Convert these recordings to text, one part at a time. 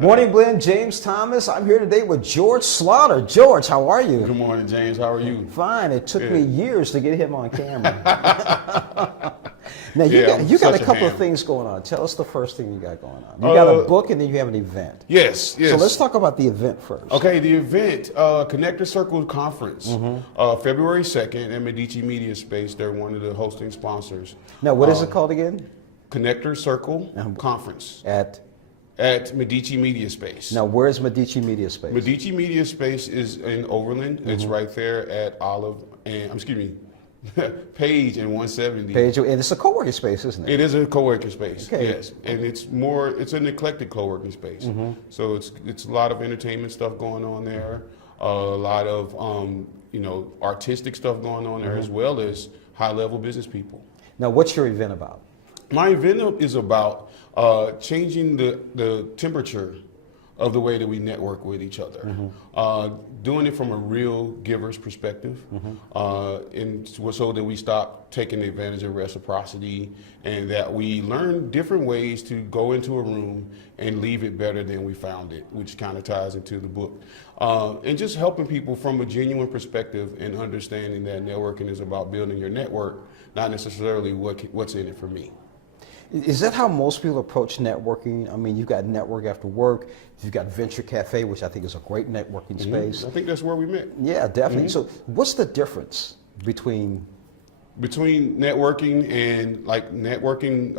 Morning Blend, James Thomas. I'm here today with George Slaughter. George, how are you? Good morning, James. How are you? Fine. It took me Good. years to get him on camera. Now, you Yeah, got such a a couple of ham. things going on. Tell us the first thing you got going on. You got a book and then you have an event. Yes, yes. So let's talk about the event first. Okay, the event, Connector Circle Conference, February 2nd at Medici Media Space. They're one of the hosting sponsors. Now, what is it called again? Connector Circle Conference at Medici Media Space. Now, where's Medici Media Space? Medici Media Space is in Overland. It's right there at Page and 170. Page, and it's a co-working space, isn't it? It is a co-working space, Okay. yes, and it's an eclectic co-working space. So it's a lot of entertainment stuff going on there, a lot of artistic stuff going on there, as well as high-level business people. Now, what's your event about? My event is about changing the temperature of the way that we network with each other, doing it from a real giver's perspective, and so that we stop taking advantage of reciprocity, and that we learn different ways to go into a room and leave it better than we found it, which kind of ties into the book. And just helping people from a genuine perspective and understanding that networking is about building your network, not necessarily what's in it for me. Is that how most people approach networking? I mean, you've got Network After Work, you've got Venture Cafe, which I think is a great networking space. I think that's where we met. Yeah, definitely. So what's the difference between networking and like networking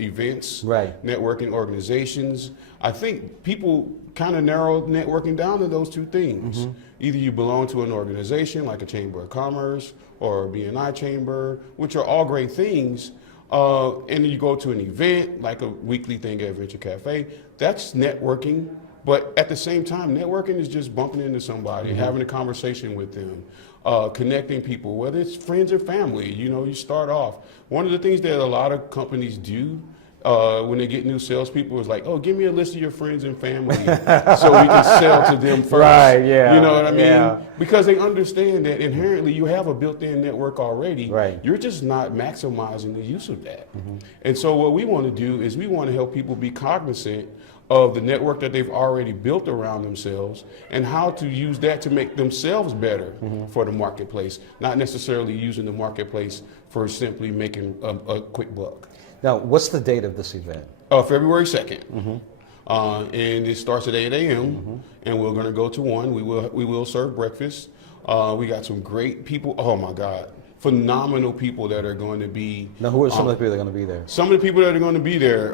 events, Right. networking organizations? I think people kind of narrow networking down to those two things. Either you belong to an organization like a Chamber of Commerce or a BNI Chamber, which are all great things, and you go to an event like a weekly thing at Venture Cafe. That's networking, but at the same time, networking is just bumping into somebody, having a conversation with them, connecting people, whether it's friends or family. You start off. One of the things that a lot of companies do when they get new salespeople is like, oh, give me a list of your friends and family so we can sell to them first. Right, yeah, You know what I mean? yeah. Because they understand that inherently you have a built-in network already. Right. You're just not maximizing the use of that. And so what we want to do is we want to help people be cognizant of the network that they've already built around themselves and how to use that to make themselves better for the marketplace, not necessarily using the marketplace for simply making a quick buck. Now, what's the date of this event? February 2nd. And it starts at 8 a.m. And we're going to go to 1. We will serve breakfast. We got some great people. Oh my God. Phenomenal people that are going to be. Now, who are some of the people that are going to be there? Some of the people that are going to be there.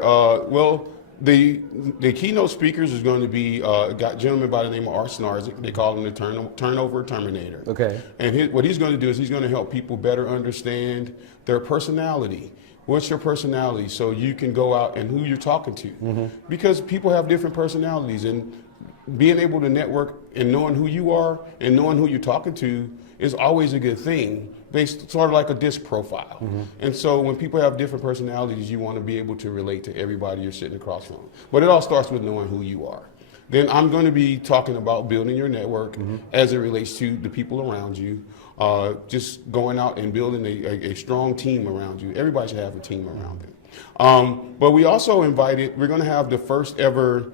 The keynote speakers is going to be a gentleman by the name of Art Snarzik. They call him the Turnover Terminator. Okay. And what he's going to do is he's going to help people better understand their personality. What's your personality so you can go out and who you're talking to? Because people have different personalities, and being able to network and knowing who you are and knowing who you're talking to is always a good thing, based sort of like a disc profile. And so when people have different personalities, you want to be able to relate to everybody you're sitting across from. But it all starts with knowing who you are. Then I'm going to be talking about building your network as it relates to the people around you. Just going out and building a strong team around you. Everybody should have a team around them. But we also we're going to have the first ever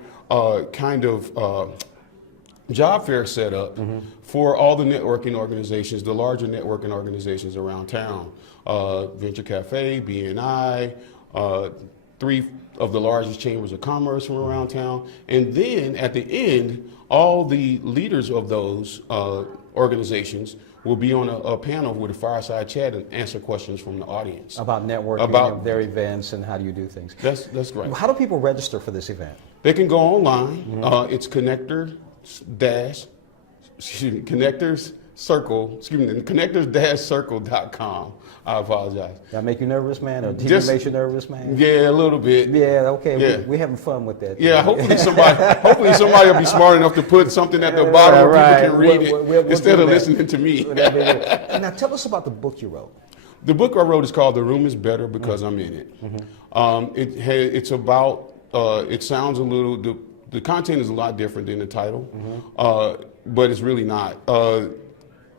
job fair set up for all the networking organizations, the larger networking organizations around town. Venture Cafe, BNI, 3 of the largest chambers of commerce from around town. And then at the end, all the leaders of those organizations will be on a panel with a fireside chat and answer questions from the audience. About networking, their events, and how do you do things. That's great. How do people register for this event? They can go online. It's connectors-circle.com. I apologize. Did I make you nervous, man? Or TV Just- makes you nervous, man? Yeah, a little bit. Yeah, okay. Yeah. We're having fun with that. Yeah, hopefully somebody will be smart enough to put something at the bottom where people can read it instead of listening to me. Now, tell us about the book you wrote. The book I wrote is called The Room is Better Because I'm in It. It's about, it sounds a little, the content is a lot different than the title, but it's really not.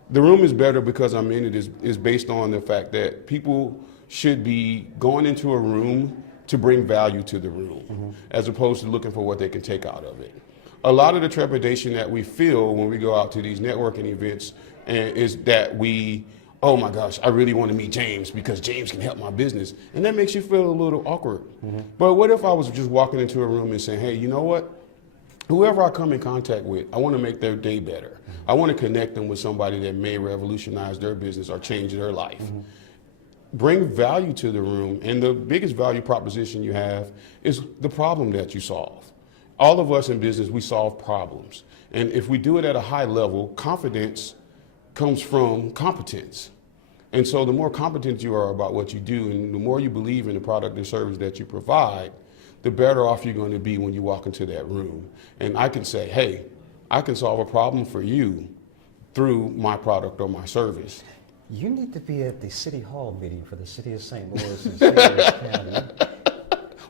The Room is Better Because I'm in It is based on the fact that people should be going into a room to bring value to the room, as opposed to looking for what they can take out of it. A lot of the trepidation that we feel when we go out to these networking events is that oh my gosh, I really want to meet James because James can help my business. And that makes you feel a little awkward. But what if I was just walking into a room and saying, hey, you know what? Whoever I come in contact with, I want to make their day better. I want to connect them with somebody that may revolutionize their business or change their life. Bring value to the room, and the biggest value proposition you have is the problem that you solve. All of us in business, we solve problems. And if we do it at a high level, confidence comes from competence. And so the more competent you are about what you do, and the more you believe in the product and service that you provide, the better off you're going to be when you walk into that room. And I can say, hey, I can solve a problem for you through my product or my service. You need to be at the City Hall meeting for the City of St. Louis and St. Louis County.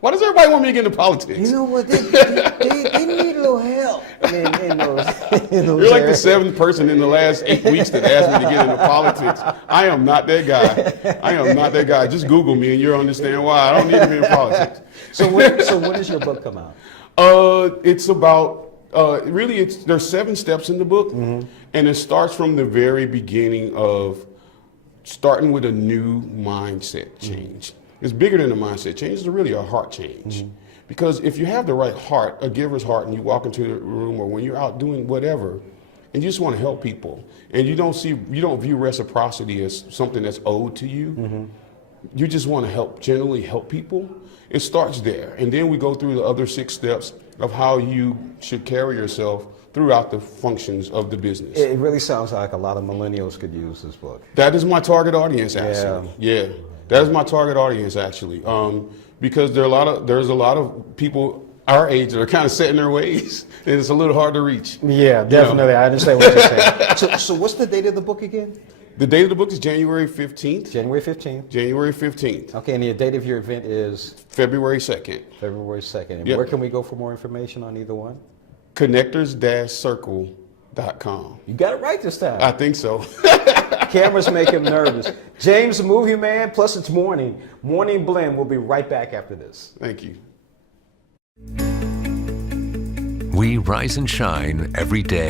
Why does everybody want me to get into politics? You know what? They need a little help in those You're like the areas. seventh person in the last 8 weeks that asked me to get into politics. I am not that guy. I am not that guy. Just Google me and you'll understand why. I don't need to be in politics. So when does your book come out? It's about, there's 7 steps in the book, and it starts from the very beginning of starting with a new mindset change. It's bigger than a mindset change. It's really a heart change. Because if you have the right heart, a giver's heart, and you walk into the room or when you're out doing whatever, and you just want to help people, and you don't view reciprocity as something that's owed to you, you just want to generally help people, it starts there. And then we go through the other 6 steps of how you should carry yourself throughout the functions of the business. It really sounds like a lot of millennials could use this book. That is my target audience, actually. Yeah, that is my target audience, actually. Because there's a lot of people our age that are kind of set in their ways, and it's a little hard to reach. Yeah, definitely. I understand what you're saying. So what's the date of the book again? The date of the book is January 15th. January 15th. January 15th. Okay, and the date of your event is? February 2nd. February 2nd. And Yep. where can we go for more information on either one? Connectors-circle.com. You got it right this time. I think so. Cameras make him nervous. James, the movie man, plus it's morning. Morning Blend. We'll be right back after this. Thank you. We rise and shine every day.